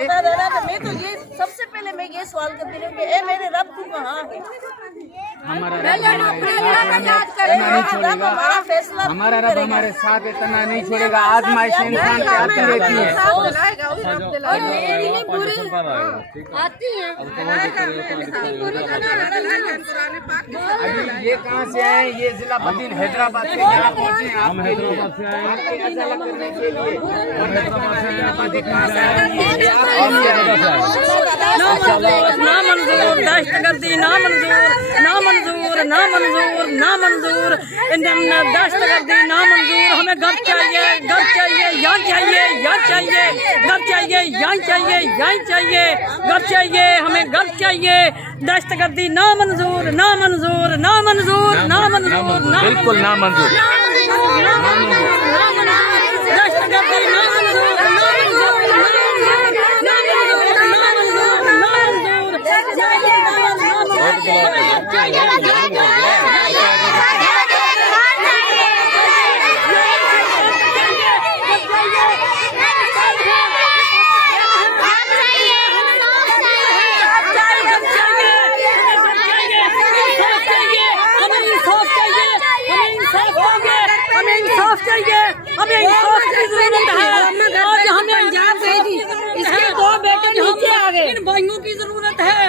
मैं तो ये सबसे पहले मैं ये सवाल करती हूँ कि ए मेरे रब तू कहाँ है? हमारा फैसला हमारा रब हमारे साथ इतना नहीं छोड़ेगा। आजमाइश इंसान पे आती रहती है। अभी ये कहाँ से आए? ये जिला बदीन हैदराबाद से यहाँ पहुँचे। हम हैदराबाद से आए ना मंजूर, दहशतगर्दी ना मंजूर, ना मंजूर, ना मंजूर, ना मंजूर, दहशतगर्दी ना मंजूर। हमें घर चाहिए, घर चाहिए, यहाँ चाहिए, यहाँ चाहिए, घर चाहिए, यहाँ चाहिए, यहाँ चाहिए, घर चाहिए, हमें घर चाहिए। दहशतगर्दी ना मंजूर, ना मंजूर, ना मंजूर, ना मंजूर, बिल्कुल ना मंजूर। दहशतगर्दी ना मंजूर, ना मंजूर, हमें इंसाफ की जरूरत है। आज हमें पंजाब गई थी, इसके दो बेटे नीचे आ गए। इन भाइयों की जरूरत है।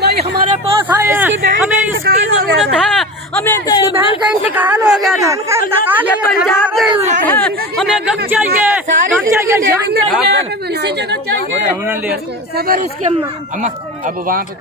भाई हमारे पास आए हैं, हमें इसकी जरूरत है। हमें बहन का इंतकाल हो गया था, ये पंजाब गई हुई थी। हमें घर चाहिए, घर चाहिए, जान चाहिए, इसी जगह चाहिए। सबर उसके अम्मा अब वहाँ पे